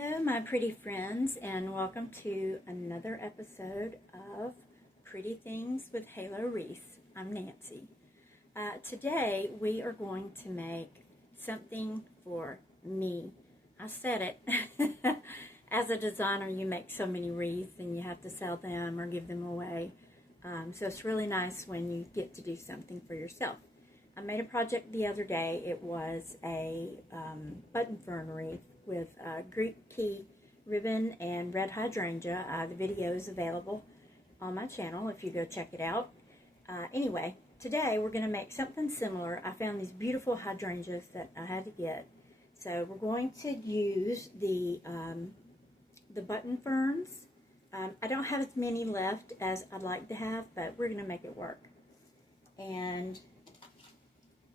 Hello, my pretty friends, and welcome to another episode of Pretty Things with Halo Wreaths. I'm Nancy. Today we are going to make something for me. I said it. As a designer, you make so many wreaths and you have to sell them or give them away. So it's really nice when you get to do something for yourself. I made a project the other day. It was a button fern wreath with Greek key ribbon and red hydrangea. The video is available on my channel if you go check it out. Anyway, today we're going to make something similar. I found these beautiful hydrangeas that I had to get. So we're going to use the button ferns. I don't have as many left as I'd like to have, but we're going to make it work. And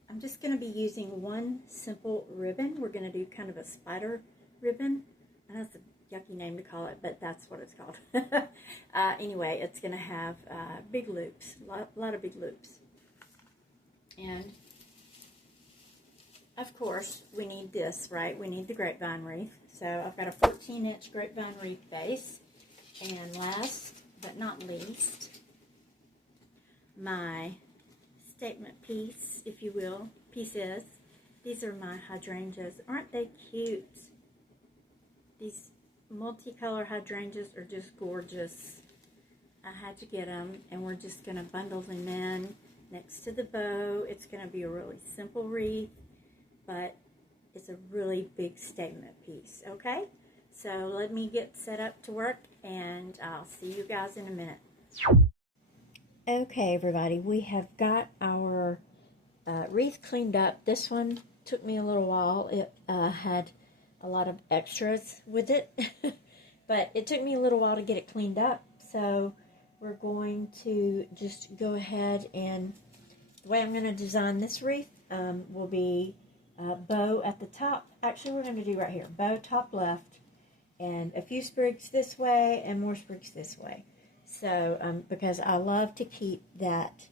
I'm just going to be using one simple ribbon. We're going to do kind of a spider ribbon. I know it's a yucky name to call it, but that's what it's called. Anyway, it's going to have big loops, a lot of big loops. And, of course, we need this, right? We need the grapevine wreath. So I've got a 14-inch grapevine wreath base. And last but not least, my statement piece, if you will, pieces. These are my hydrangeas. Aren't they cute? These multicolor hydrangeas are just gorgeous. I had to get them, and we're just going to bundle them in next to the bow. It's going to be a really simple wreath, but it's a really big statement piece, okay? So let me get set up to work, and I'll see you guys in a minute. Okay, everybody, we have got our wreath cleaned up. This one took me a little while. It had a lot of extras with it, but it took me a little while to get it cleaned up. So we're going to just go ahead, and the way I'm going to design this wreath will be bow at the top. Actually, we're going to do right here, bow top left, and a few sprigs this way and more sprigs this way. So, because I love to keep that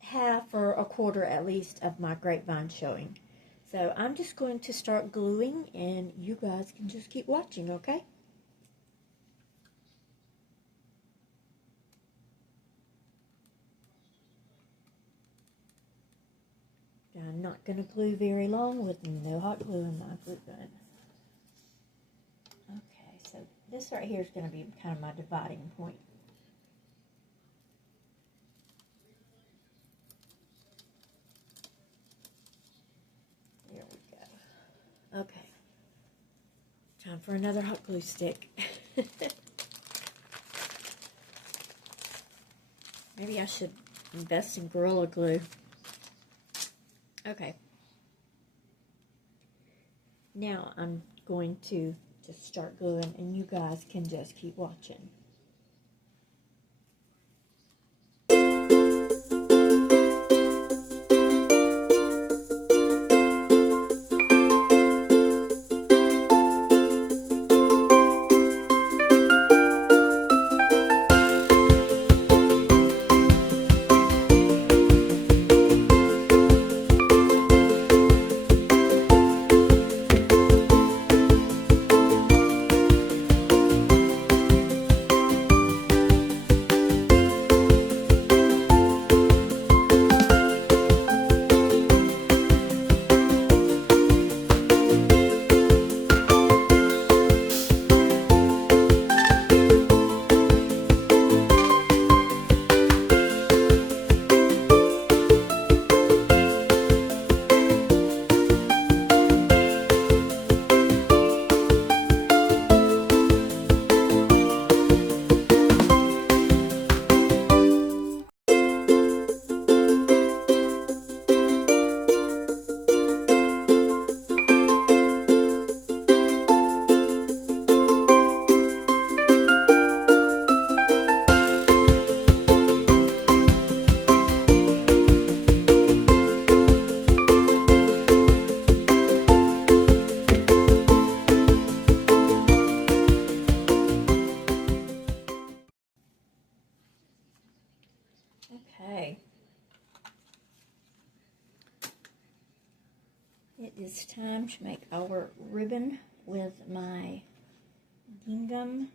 half or a quarter at least of my grapevine showing. So I'm just going to start gluing, and you guys can just keep watching, okay? I'm not going to glue very long with no hot glue in my glue gun. Okay, so this right here is going to be kind of my dividing point. There we go. Okay. Time for another hot glue stick. Maybe I should invest in Gorilla Glue. Okay. Now I'm going to just start gluing, and you guys can just keep watching. It is time to make our ribbon with my gingham.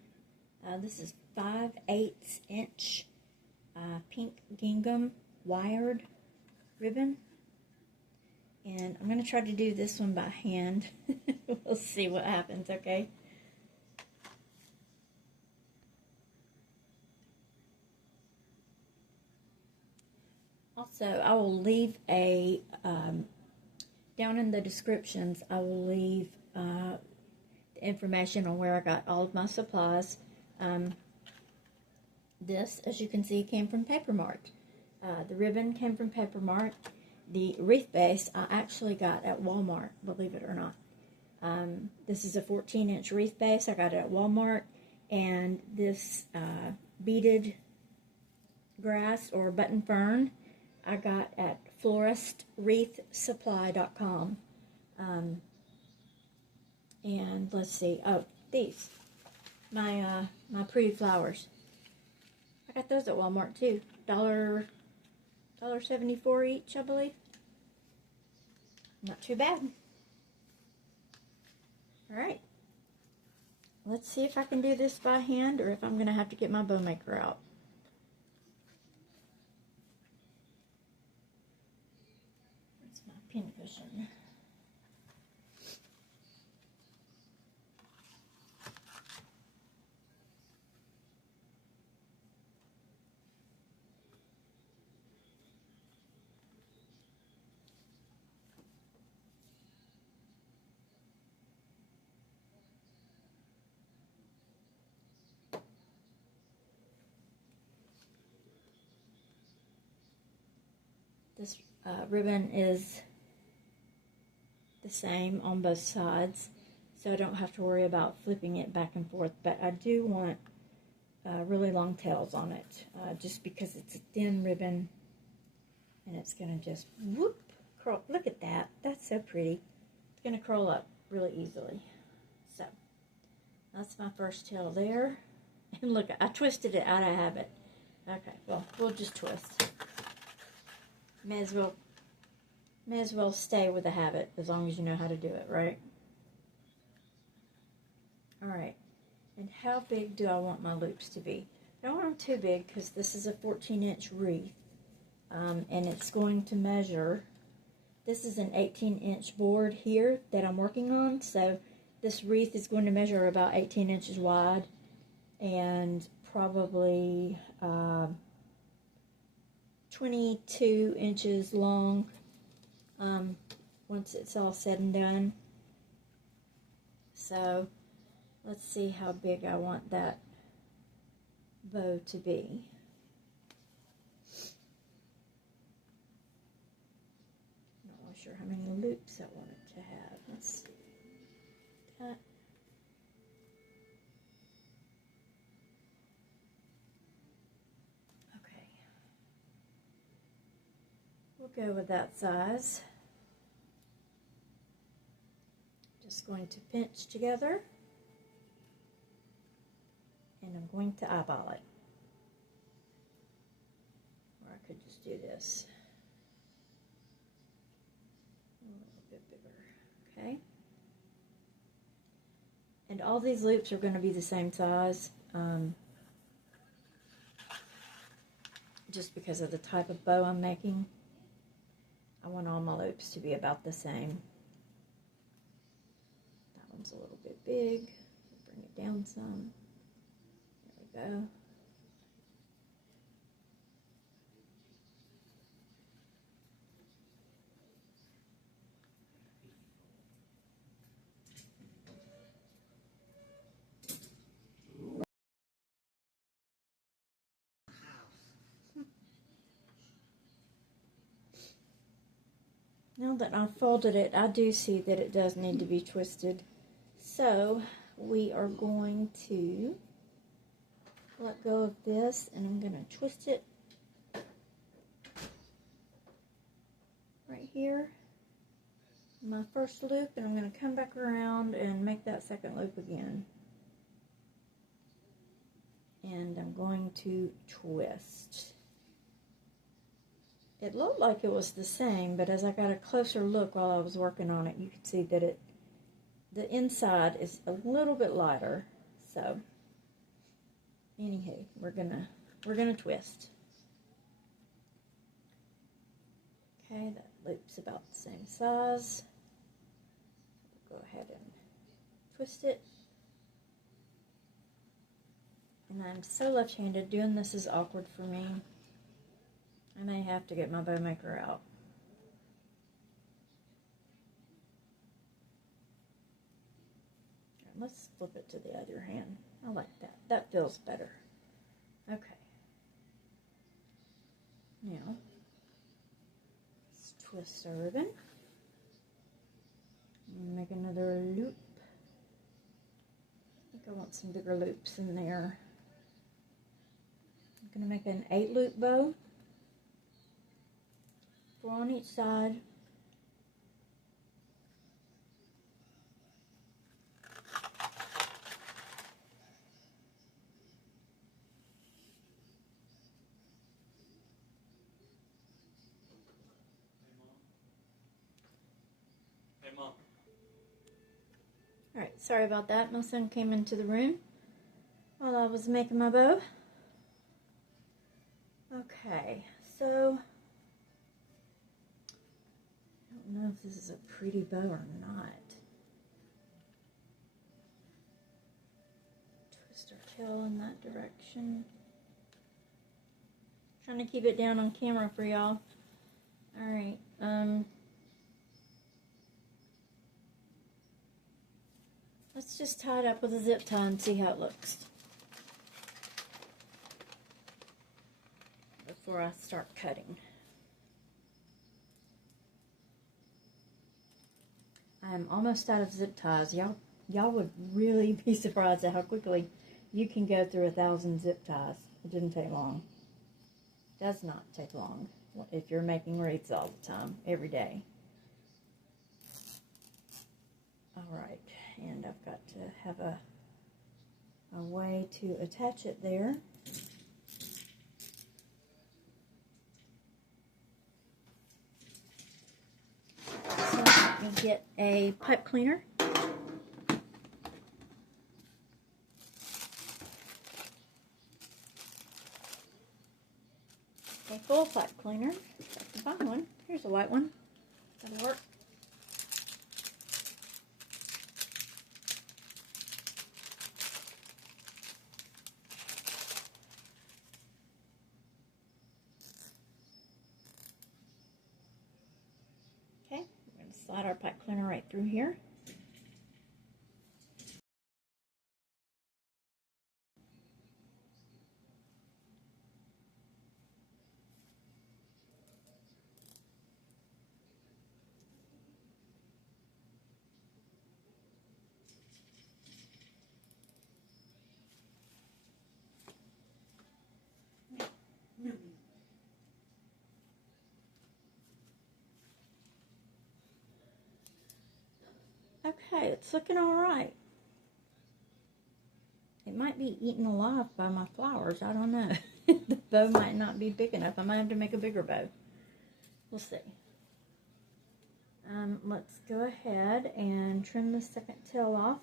This is 5/8 inch pink gingham wired ribbon. And I'm going to try to do this one by hand. We'll see what happens, okay? Also, I will leave a, down in the descriptions, I will leave the information on where I got all of my supplies. This, as you can see, came from Paper Mart. The ribbon came from Paper Mart. The wreath base I actually got at Walmart, believe it or not. This is a 14-inch wreath base. I got it at Walmart. And this beaded grass or button fern I got at floristwreathsupply.com. And let's see. Oh, these. My pretty flowers. I got those at Walmart too. $1.74 each, I believe. Not too bad. Alright. Let's see if I can do this by hand or if I'm going to have to get my bow maker out. Where's my pin cushion? This ribbon is the same on both sides, so I don't have to worry about flipping it back and forth, but I do want really long tails on it, just because it's a thin ribbon, and it's going to just whoop, curl. Look at that. That's so pretty. It's going to curl up really easily. So, that's my first tail there. And look, I twisted it out of habit. Okay, well, we'll just twist. May as well stay with the habit as long as you know how to do it, right? Alright, and how big do I want my loops to be? I don't want them too big because this is a 14-inch wreath, and it's going to measure, this is an 18-inch board here that I'm working on, so this wreath is going to measure about 18 inches wide and probably 22 inches long once it's all said and done. So let's see how big I want that bow to be. Not really sure how many loops I want it to have. Let's see. That. We'll go with that size. Just going to pinch together, and I'm going to eyeball it. Or I could just do this. A little bit bigger, okay? And all these loops are going to be the same size, just because of the type of bow I'm making. I want all my loops to be about the same. That one's a little bit big. Bring it down some. There we go. Now that I've folded it, I do see that it does need to be twisted. So we are going to let go of this, and I'm going to twist it right here, my first loop, and I'm going to come back around and make that second loop again. And I'm going to twist. it looked like it was the same, but as I got a closer look while I was working on it, you could see that the inside is a little bit lighter. So, anywho, we're gonna twist. Okay, that loop's about the same size. Go ahead and twist it. And I'm so left-handed, doing this is awkward for me. I may have to get my bow maker out. Let's flip it to the other hand. I like that. That feels better. Okay. Now, let's twist our ribbon. Make another loop. I think I want some bigger loops in there. I'm going to make an 8-loop bow. 4 on each side. Hey, Mom. Alright, sorry about that. My son came into the room while I was making my bow. Okay, so I don't know if this is a pretty bow or not. Twist our tail in that direction. Trying to keep it down on camera for y'all. Alright, let's just tie it up with a zip tie and see how it looks before I start cutting. I'm almost out of zip ties. Y'all would really be surprised at how quickly you can go through 1,000 zip ties. It didn't take long. Does not take long if you're making wreaths all the time, every day. Alright, and I've got to have a way to attach it there. So let me get a pipe cleaner. A full pipe cleaner. I can find one. Here's a white one. That'll work. Okay, we're going to slide our pipe cleaner right through here. Okay, it's looking all right. It might be eaten alive by my flowers. I don't know. The bow might not be big enough. I might have to make a bigger bow. We'll see. Let's go ahead and trim the second tail off.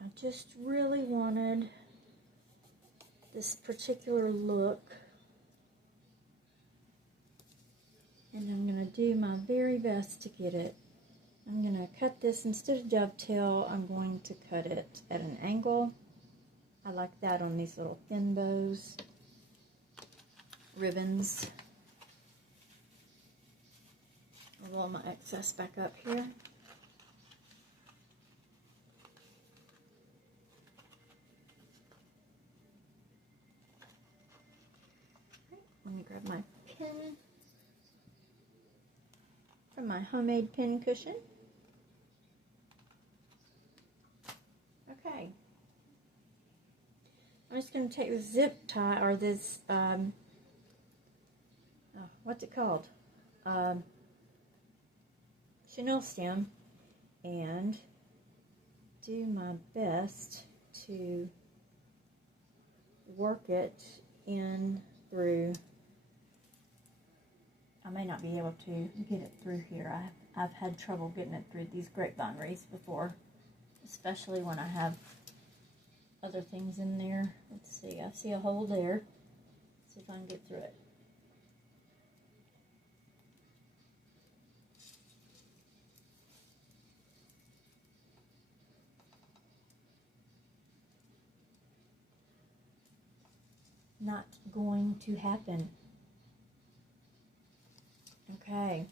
I just really wanted this particular look. And I'm going to do my very best to get it. I'm going to cut this, instead of dovetail, I'm going to cut it at an angle. I like that on these little thin bows. Ribbons. I'll roll my excess back up here. Let me grab my pin from my homemade pin cushion. Okay. I'm just going to take the zip tie, or this, what's it called? Chenille stem, and do my best to work it in through. I may not be able to get it through here. I've had trouble getting it through these grapevine wreaths before, especially when I have other things in there. Let's see, I see a hole there. See if I can get through it. Not going to happen. Okay.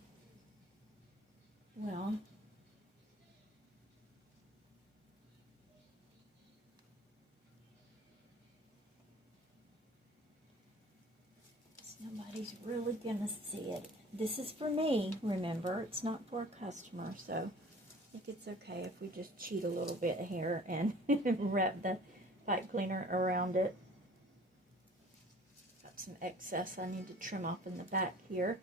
Well, nobody's really gonna see it. This is for me, remember, it's not for a customer, so I think it's okay if we just cheat a little bit here and wrap the pipe cleaner around it. Got some excess I need to trim off in the back here.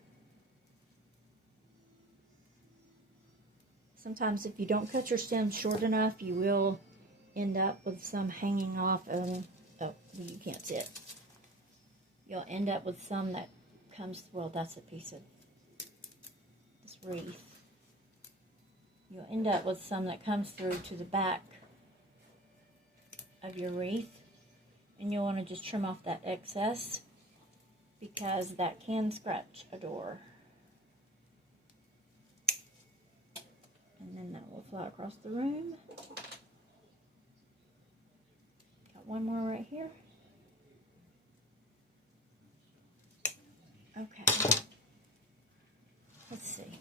Sometimes if you don't cut your stems short enough, you will end up with some hanging off and, oh, you can't see it. You'll end up with some that comes, well, that's a piece of this wreath. You'll end up with some that comes through to the back of your wreath, and you'll want to just trim off that excess because that can scratch a door. And then that will fly across the room. Got one more right here. Okay. Let's see.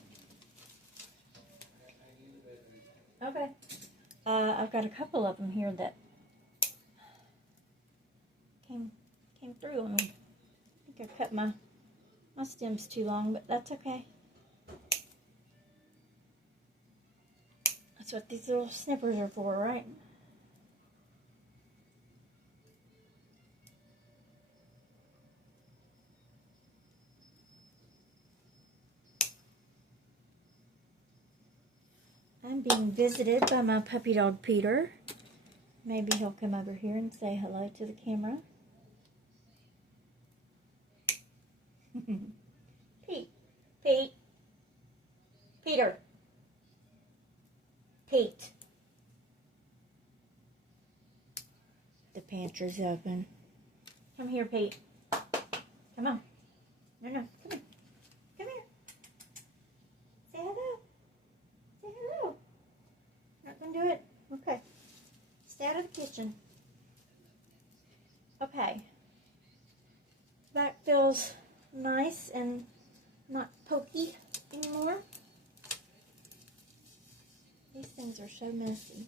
Okay. I've got a couple of them here that came through on me. I think I cut my stems too long, but that's okay. That's what these little snippers are for, right? I'm being visited by my puppy dog, Peter. Maybe he'll come over here and say hello to the camera. Pete. Peter. Pete. The pantry's open. Come here, Pete. Come on. No, come here. Come here. Say hello. Say hello. Not gonna do it? Okay. Stay out of the kitchen. Okay. Back feels nice and not pokey anymore. These things are so messy.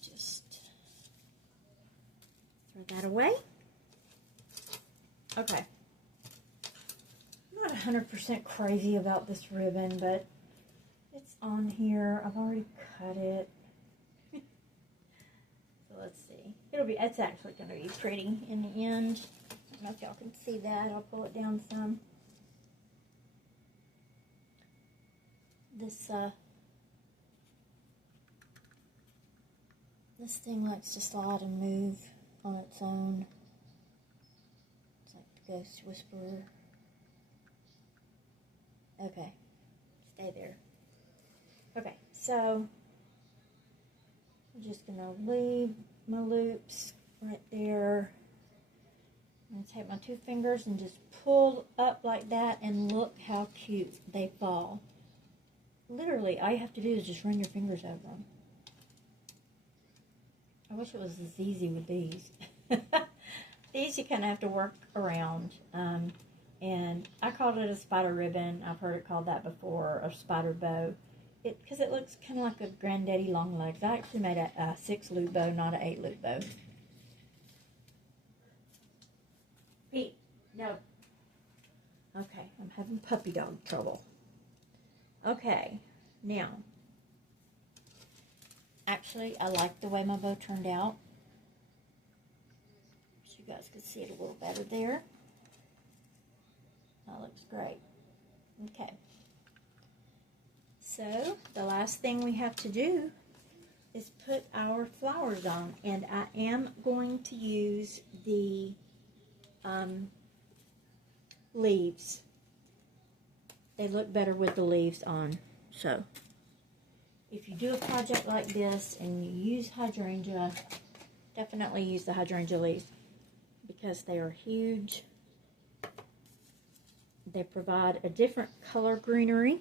Just throw that away. Okay. I'm not 100% crazy about this ribbon, but it's on here. I've already cut it. So let's see. It's actually going to be pretty in the end. I don't know if y'all can see that. I'll pull it down some. This thing likes to slide and move on its own. It's like the ghost whisperer. Okay, stay there. Okay, so I'm just gonna leave my loops right there. I'm gonna take my 2 fingers and just pull up like that, and look how cute they fall. Literally, all you have to do is just run your fingers over them. I wish it was as easy with these. These you kind of have to work around. And I called it a spider ribbon. I've heard it called that before, or spider bow. Because it looks kind of like a granddaddy long legs. I actually made a 6-loop bow, not an 8-loop bow. Pete, no. Okay, I'm having puppy dog trouble. Okay, now, actually, I like the way my bow turned out. So you guys can see it a little better there. That looks great. Okay. So, the last thing we have to do is put our flowers on. And I am going to use the leaves. They look better with the leaves on. So, if you do a project like this and you use hydrangea, definitely use the hydrangea leaves because they are huge. They provide a different color greenery.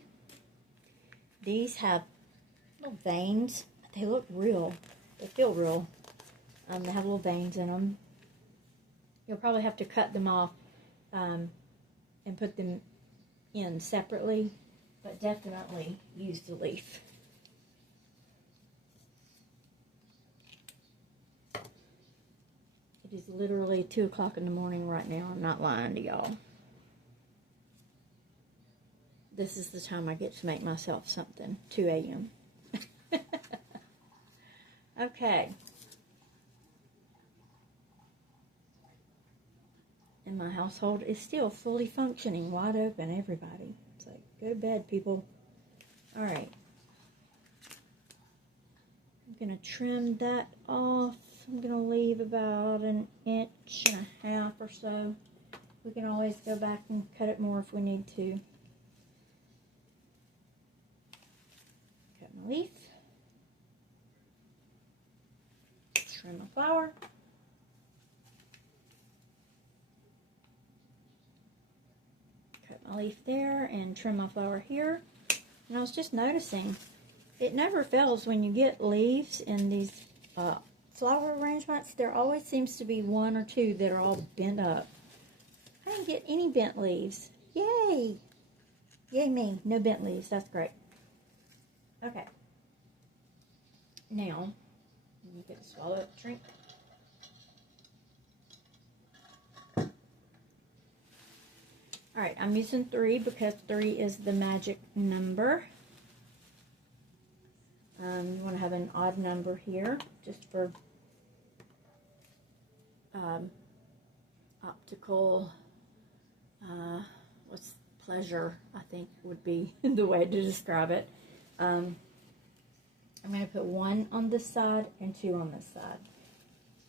These have little veins, but they look real. They feel real. They have little veins in them. You'll probably have to cut them off and put them in separately, but definitely use the leaf. It is literally 2 o'clock in the morning right now. I'm not lying to y'all. This is the time I get to make myself something, 2 a.m. Okay. And my household is still fully functioning, wide open, everybody. It's like, go to bed, people. All right. I'm going to trim that off. I'm going to leave about 1.5 inches or so. We can always go back and cut it more if we need to. Cut my leaf. Trim my flower. Cut my leaf there and trim my flower here. And I was just noticing, it never fails when you get leaves in these flower arrangements. There always seems to be 1 or 2 that are all bent up. I didn't get any bent leaves. Yay! Yay me. No bent leaves. That's great. Okay. Now, you get to swallow it, drink. Alright, I'm using 3 because 3 is the magic number. You want to have an odd number here, just for optical, what's pleasure, I think would be the way to describe it. I'm going to put 1 on this side and 2 on this side.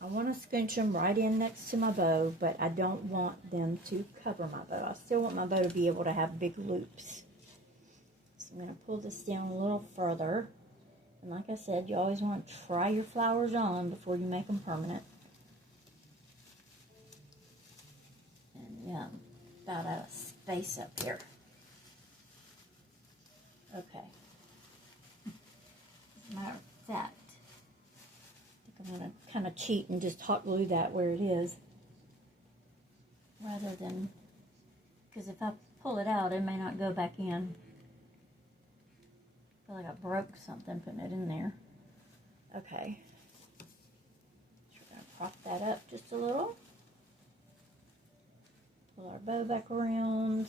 I want to scooch them right in next to my bow, but I don't want them to cover my bow. I still want my bow to be able to have big loops. So I'm going to pull this down a little further. And like I said, you always want to try your flowers on before you make them permanent. And yeah, I'm about out of space up here. Okay. As a matter of fact, I think I'm going to kind of cheat and just hot glue that where it is. Rather than, because if I pull it out, it may not go back in. I feel like I broke something putting it in there. Okay. So we're going to prop that up just a little. Pull our bow back around.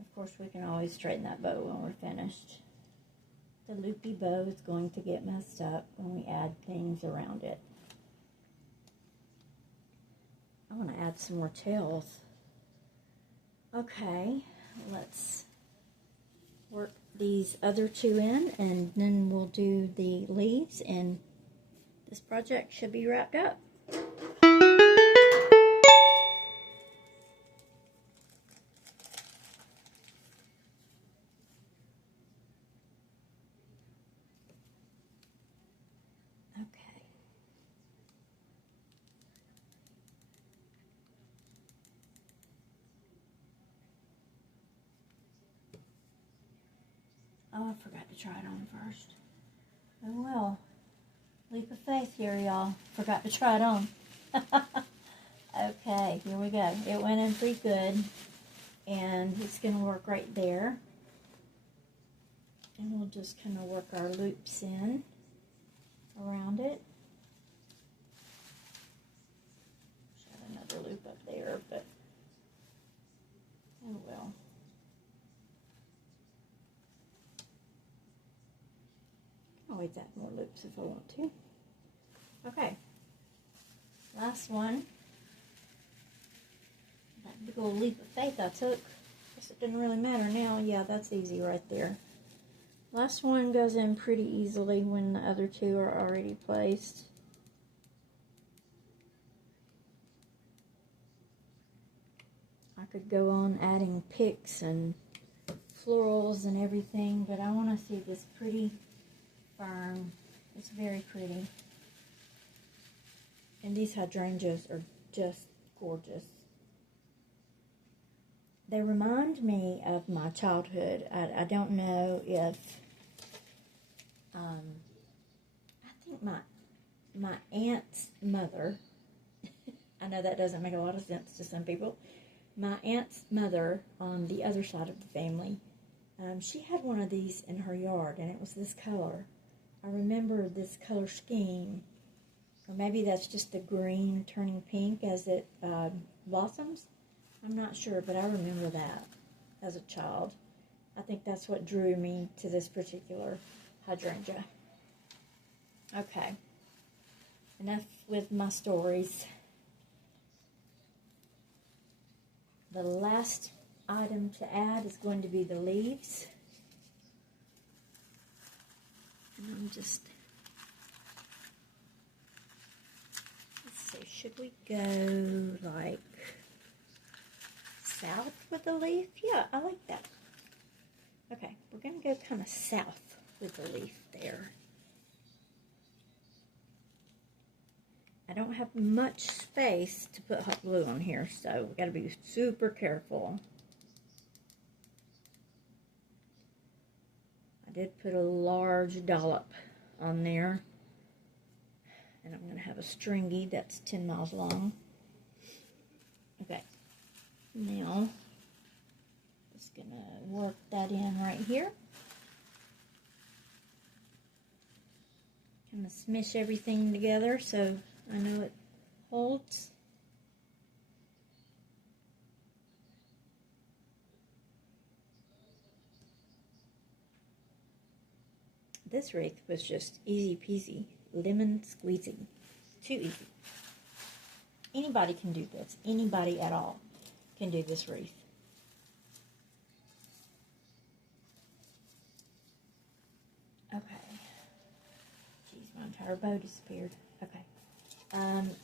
Of course, we can always straighten that bow when we're finished. The loopy bow is going to get messed up when we add things around it. I want to add some more tails. Okay, let's work these other 2 in, and then we'll do the leaves, and this project should be wrapped up. Okay. Oh, I forgot to try it on first. Oh well. Leap of faith here, y'all. Forgot to try it on. Okay, here we go. It went in pretty good. And it's going to work right there. And we'll just kind of work our loops in around it. Should have another loop up there, but oh well. Always add more loops if I want to. Okay, last one. That big old leap of faith I took. Guess it didn't really matter now. Yeah, that's easy right there. Last one goes in pretty easily when the other two are already placed. I could go on adding picks and florals and everything, but I want to see this pretty fern. It's very pretty. And these hydrangeas are just gorgeous. They remind me of my childhood. I don't know if, I think my aunt's mother, I know that doesn't make a lot of sense to some people. My aunt's mother on the other side of the family, she had one of these in her yard, and it was this color. I remember this color scheme, or maybe that's just the green turning pink as it blossoms. I'm not sure, but I remember that as a child. I think that's what drew me to this particular hydrangea. Okay, enough with my stories. The last item to add is going to be the leaves. And I'm just, let's see, should we go like south with the leaf? Yeah, I like that. Okay, we're going to go kind of south with the leaf there. I don't have much space to put hot glue on here, so we got to be super careful. I did put a large dollop on there, and I'm going to have a stringy that's 10 miles long. Okay, now just going to work that in right here. Kind of smish everything together so I know it holds. This wreath was just easy peasy, lemon squeezy. Too easy. Anybody can do this. Anybody at all can do this wreath. Okay. Jeez, my entire bow disappeared. Okay.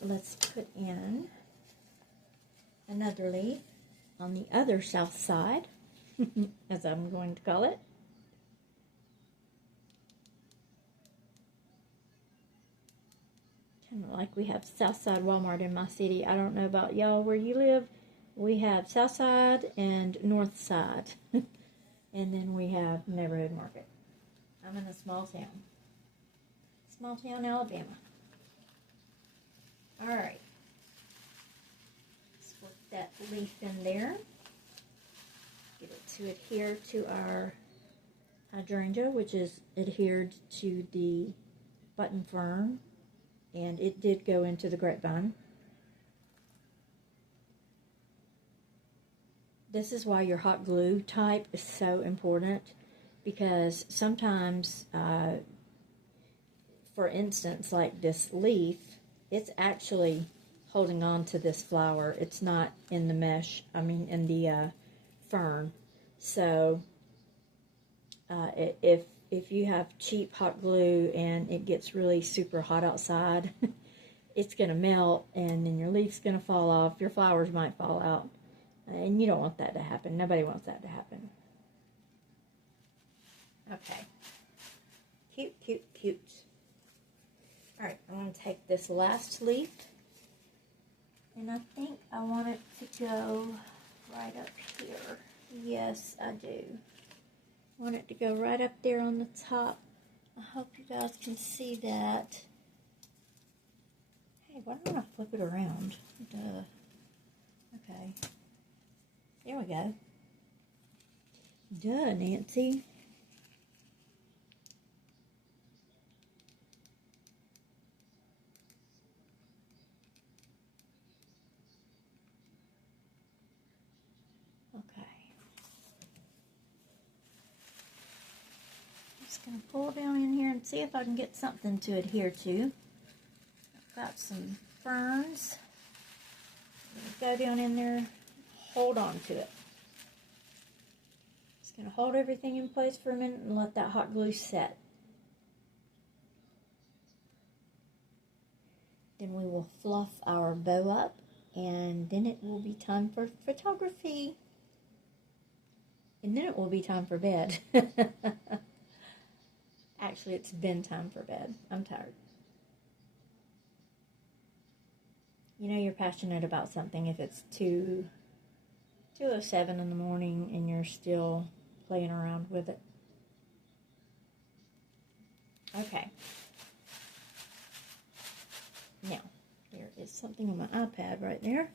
Let's put in another leaf on the other south side, as I'm going to call it. Kind of like we have Southside Walmart in my city. I don't know about y'all where you live. We have Southside and North Side. And then we have Neighborhood Market. I'm in a small town. Small town, Alabama. Alright. Let's work that leaf in there. Get it to adhere to our hydrangea, which is adhered to the button fern. And it did go into the grapevine. This is why your hot glue type is so important, because sometimes, for instance, like this leaf, it's actually holding on to this flower. It's not in the mesh, in the fern. So if you have cheap hot glue and it gets really super hot outside, it's going to melt, and then your leaf's going to fall off. Your flowers might fall out, and you don't want that to happen. Nobody wants that to happen. Okay. Cute, cute, cute. Alright, I'm going to take this last leaf, and I think I want it to go right up here. Yes, I do. I want it to go right up there on the top. I hope you guys can see that. Hey, why don't I flip it around? Duh. Okay. There we go. Duh, Nancy. Going to pull down in here and see if I can get something to adhere to. I've got some ferns. Go down in there, hold on to it. Just going to hold everything in place for a minute and let that hot glue set. Then we will fluff our bow up, and then it will be time for photography. And then it will be time for bed. Actually, it's been time for bed. I'm tired. You know you're passionate about something if it's 2:07 in the morning and you're still playing around with it. Okay. Now, there is something on my iPad right there.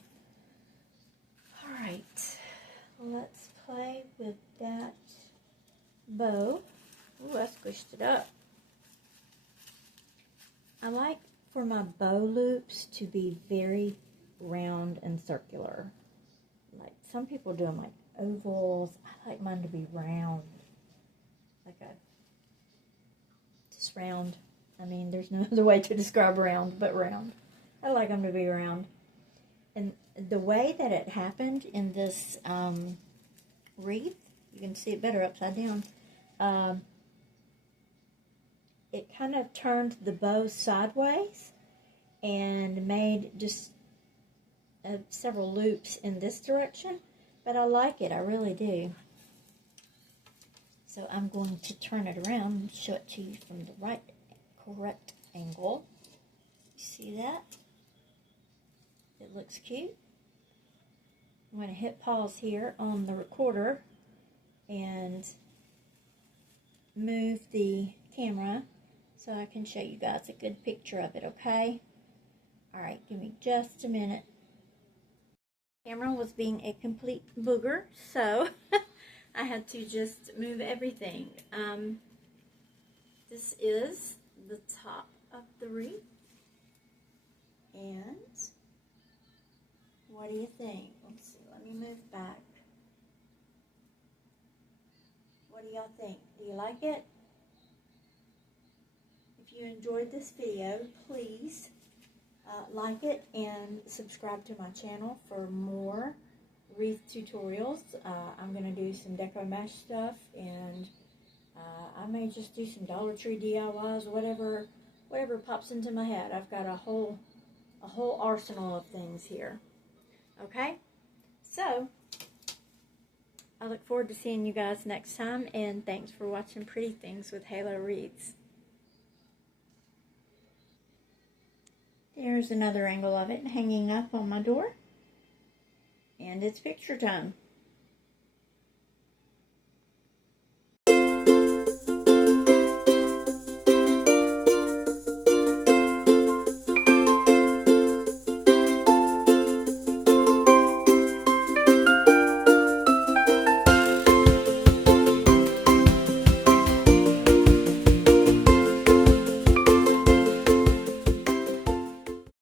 Alright, let's play with that bow. Ooh, I squished it up. I like for my bow loops to be very round and circular. Like some people do them like ovals. I like mine to be round. Like just round. I mean, there's no other way to describe round but round. I like them to be round. And the way that it happened in this wreath, you can see it better upside down. It kind of turned the bow sideways and made just several loops in this direction. But I like it, I really do. So I'm going to turn it around and show it to you from the right, correct angle. See that? It looks cute. I'm going to hit pause here on the recorder and move the camera so I can show you guys a good picture of it, okay? Alright, give me just a minute. Camera was being a complete booger, so I had to just move everything. This is the top of the wreath. And what do you think? Let's see, let me move back. What do y'all think? Do you like it? If you enjoyed this video, please like it and subscribe to my channel for more wreath tutorials. I'm going to do some deco mesh stuff, and I may just do some Dollar Tree DIYs, whatever pops into my head. I've got a whole arsenal of things here. Okay, so I look forward to seeing you guys next time, and thanks for watching Pretty Things with Halo Wreaths. There's another angle of it hanging up on my door, and it's picture time.